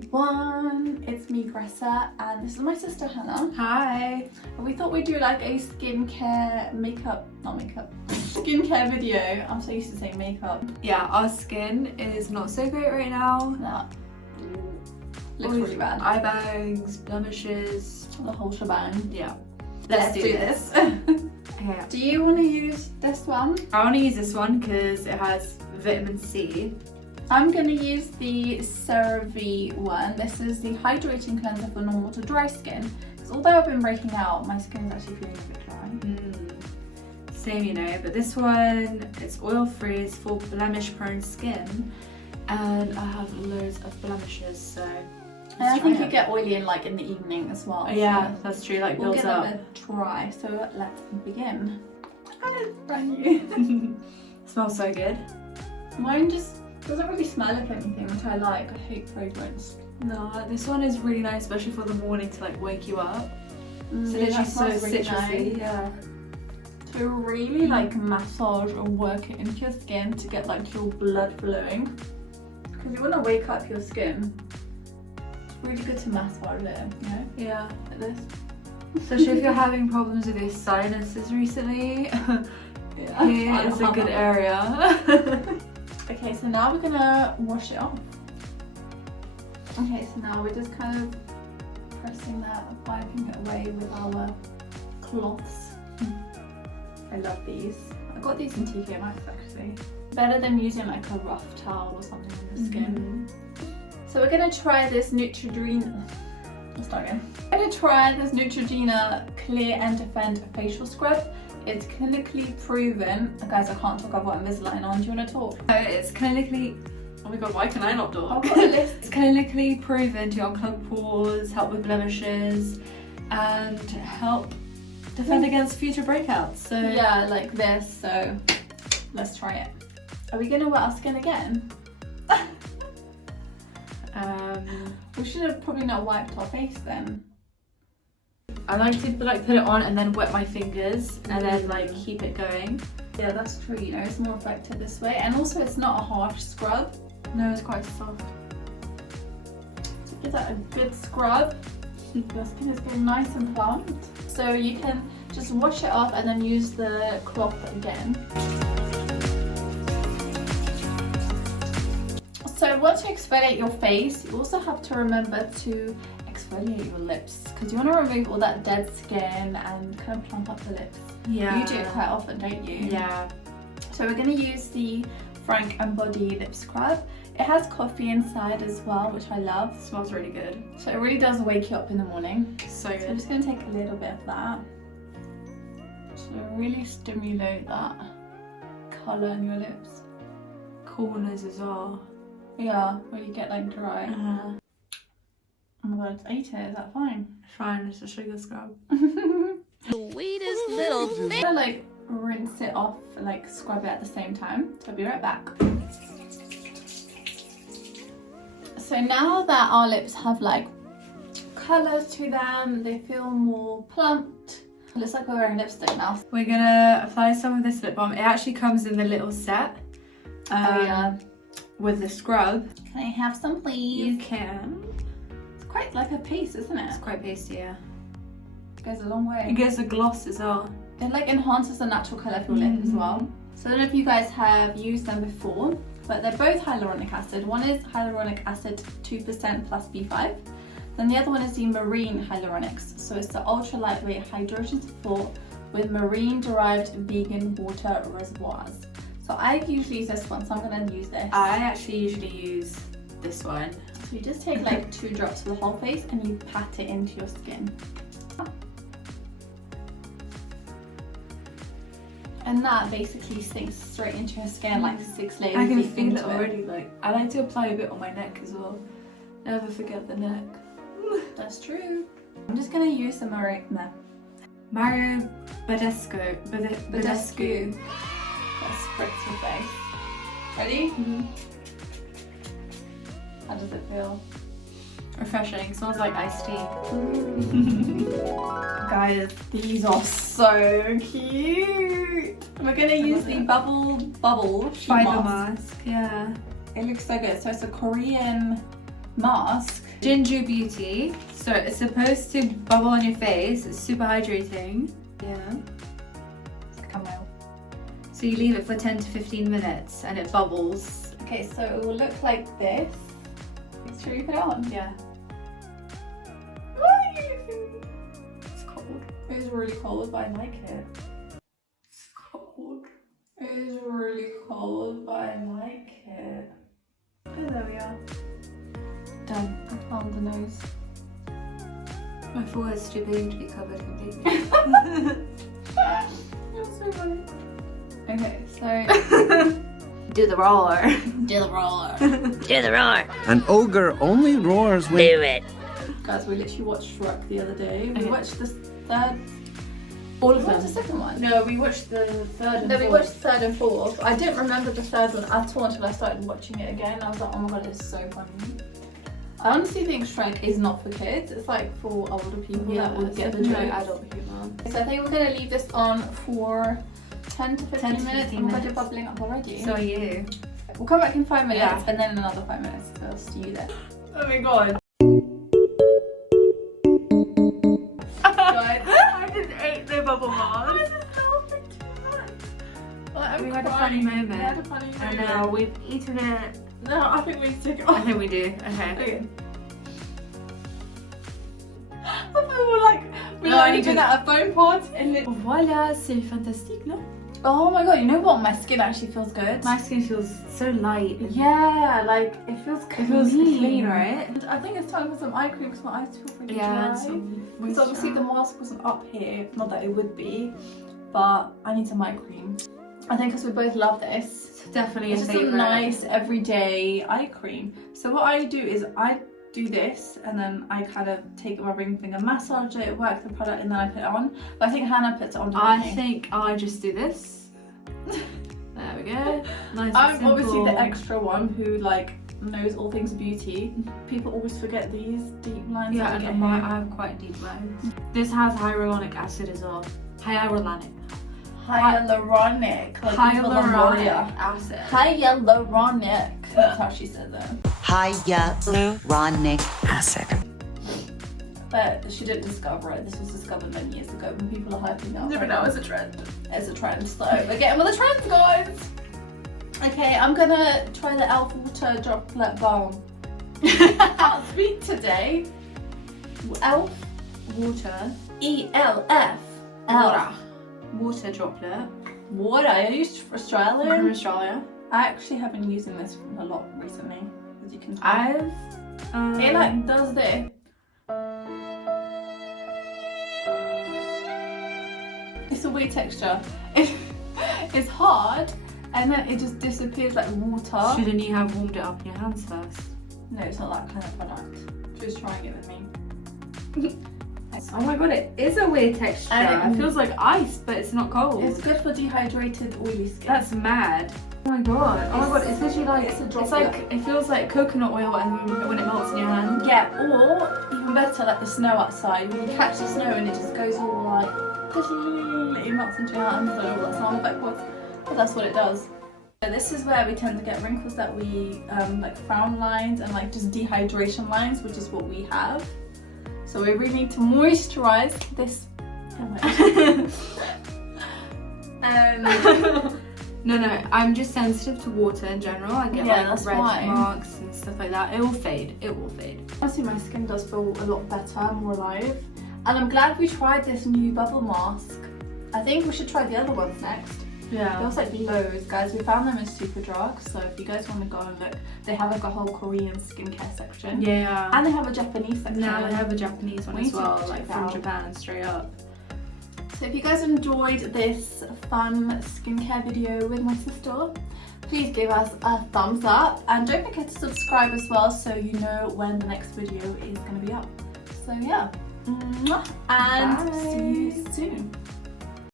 everyone, it's me Greta and this is my sister Hannah. Hi. And we thought we'd do like a skincare skincare video. I'm so used to saying makeup. Yeah, our skin is not so great right now. No. Looks really bad. Eye bags, blemishes, the whole shebang. Yeah. Let's do this. Okay. Do you want to use this one? I want to use this one because it has vitamin C. I'm going to use the CeraVe one. This is the hydrating cleanser for normal to dry skin. Because although I've been breaking out, my skin is actually feeling a bit dry. Same, you know, but this one, it's oil-free, it's for blemish-prone skin. And I have loads of blemishes, so... And I think you get oily in like in the evening as well. Yeah, so that's true, like we'll builds get up. them a try. So let's begin. And it's brand new. Smells so good. Mine just doesn't really smell like anything, which I like. I hate fragrance. No, this one is really nice, especially for the morning to like wake you up. So Yeah, literally that so smells really citrusy. nice. Yeah. To really like massage or work it into your skin to get like your blood flowing. Because you want to wake up your skin. It's really good to massage it, you know? Yeah. Like this. Especially if you're having problems with your sinuses recently. Yeah. Here is a good area. Okay, so now we're gonna wash it off. Okay, so now we're just kind of pressing that, wiping it away with our cloths. I love these. I got these in TK Maxx actually. Better than using like a rough towel or something on the skin. So we're gonna try this Neutrogena. Let's start again. I'm gonna try this Neutrogena Clear and Defend Facial Scrub. It's clinically proven. Guys, I can't talk, I've got Invisalign on. Do you want to talk? It's clinically... Oh my god, why can I not talk? I've got a list. It's clinically proven to unclog pores, help with blemishes, and help defend against future breakouts. So Yeah, like this, so let's try it. Are we gonna wet our skin again? We should have probably not wiped our face then. I like to like put it on and then wet my fingers and then like keep it going. Yeah, that's true, you know, it's more effective this way. And also it's not a harsh scrub. No, it's quite soft. So give that a good scrub. Your skin is getting nice and plump. So you can just wash it off and then use the cloth again. So once you exfoliate your face, you also have to remember to exfoliate your lips because you want to remove all that dead skin and kind of plump up the lips. Yeah. You do it quite often, don't you? Yeah. So we're going to use the Frank & Body lip scrub. It has coffee inside as well, which I love. It smells really good. So it really does wake you up in the morning. So So I'm good. just going to take a little bit of that to really stimulate that colour in your lips. Corners as well. Yeah, where you get like dry. Oh my god, it's 8 is that fine? Fine, it's a sugar scrub. Sweetest little thing. I'm gonna like rinse it off and like scrub it at the same time. So I'll be right back. So now that our lips have like colours to them, they feel more plumped. It looks like we're wearing lipstick now. We're gonna apply some of this lip balm. It actually comes in the little set. Oh yeah. With the scrub. Can I have some please? You can. It's quite like a paste, isn't it? It's quite pasty, yeah. It goes a long way. It gives a gloss as well. It like enhances the natural colour of your lip as well. So I don't know if you guys have used them before, but they're both hyaluronic acid. One is hyaluronic acid 2% plus B5. Then the other one is the marine hyaluronics. So it's the ultra lightweight hydrogen support with marine derived vegan water reservoirs. So I usually use this one, so I'm gonna use this. I actually usually use this one. So you just take like 2 drops for the whole face and you pat it into your skin. And that basically sinks straight into your skin like 6 layers. I can deep feel it into already. Like I like to apply a bit on my neck as well. Never forget the neck. That's true. I'm just gonna use the Mario Badescu. Badescu. That spritz your face. Ready? How does it feel? Refreshing. Smells like iced tea. Guys, these are so cute. We're gonna use the bubble sheet Fiber mask. mask. Yeah. It looks so good. So it's a Korean mask. Ginger Beauty. So it's supposed to bubble on your face. It's super hydrating. Yeah. Come out. So you leave it for 10 to 15 minutes and it bubbles. Okay, so it will look like this. Should we put it on? Yeah. It's cold. It is really cold, but I like it. It's cold. It is really cold, but I like it. Oh, there we are. Done. I found the nose. My forehead's too big to be covered completely. You're so funny. Okay, so Do the roar. do the roar. Do the roar. An ogre only roars when Do it. Guys, we literally watched Shrek the other day. We Okay. watched the third. All of What was them. the second one? No, we watched the third and No, we fourth. watched third and fourth. I didn't remember the third one at all until I started watching it again. I was like, oh my god, it's so funny. I honestly think Shrek is not for kids. It's like for older people that would get the no joke. adult humor. So I think we're gonna leave this on for 10 to 15 10 to minutes. 15 I'm minutes. bubbling up already. So are you. We'll come back in 5 minutes Yeah. and then another 5 minutes. So I'll see you then. Oh my god. Guys, I just ate the bubble mask. like, We had a funny moment. We had a funny moment. And now we've eaten it. No, I think we need to take it I off. think we do. Okay. Okay. I thought we were like, No, I need been to- at a phone pod and it... Voila, c'est fantastique, no? Oh my god, you know what? My skin actually feels good. My skin feels so light. Yeah, like it feels It clean. feels clean, right? And I think it's time for some eye cream because my eyes feel really Yeah, dry. some So obviously the mask wasn't up here, not that it would be, but I need some eye cream. I think because we both love this. It's definitely It's a just a favourite. nice everyday eye cream. So what I do is I do this and then I kind of take my ring finger, massage it, work the product, and then I put it on. But I think Hannah puts it on I differently. think I just do this. There we go. Nice and I'm obviously the simple. extra one who like knows all things beauty. People always forget these deep lines. Yeah, that and we get my, here. I have quite deep lines. This has hyaluronic acid as well. Hyaluronic. Hyaluronic. Like people on L'Oreal. acid. Hyaluronic. That's how she said that. Hyaluronic acid. But she didn't discover it. This was discovered many years ago when people are hyping up. No, but now it's a trend. It's a trend. So we're getting with the trends, guys. Okay, I'm gonna try the Elf Water Droplet Balm. Can't speak today. Elf Water. E-L-F. Water. Water droplet. Water. Are you Australian? From Australia. I actually have been using this a lot recently, as you can tell. I've. It like does this. It's a weird texture. It's hard, and then it just disappears like water. Shouldn't you have warmed it up in your hands first? No, it's not that kind of product. Just trying it with me. Oh my god, it is a weird texture. And it feels like ice, but it's not cold. It's good for dehydrated, oily skin. That's mad. Oh my god. Oh my god, it's literally like it's a it's droplet. like it feels like coconut oil and when it melts in your hand. Yeah, or even better, like the snow outside. When you catch the snow and it just goes all like, it melts into your hands. I don't know what that sound effect was, but that's what it does. So this is where we tend to get wrinkles that we like frown lines and like just dehydration lines, which is what we have. So we really need to moisturize this. No, I'm just sensitive to water in general. I get Yeah, that's like red why. marks and stuff like that. It will fade. It will fade. Honestly, my skin does feel a lot better, more alive. And I'm glad we tried this new bubble mask. I think we should try the other ones next. Yeah. There's like loads, guys. We found them in Superdrug, so if you guys want to go and look, they have like a whole Korean skincare section. Yeah. And they have a Japanese section. Now they have a Japanese one We as need to well, check like it from out. Japan straight up. So if you guys enjoyed this fun skincare video with my sister, please give us a thumbs up. And don't forget to subscribe as well so you know when the next video is going to be up. So yeah. Mwah. And Bye. see you soon.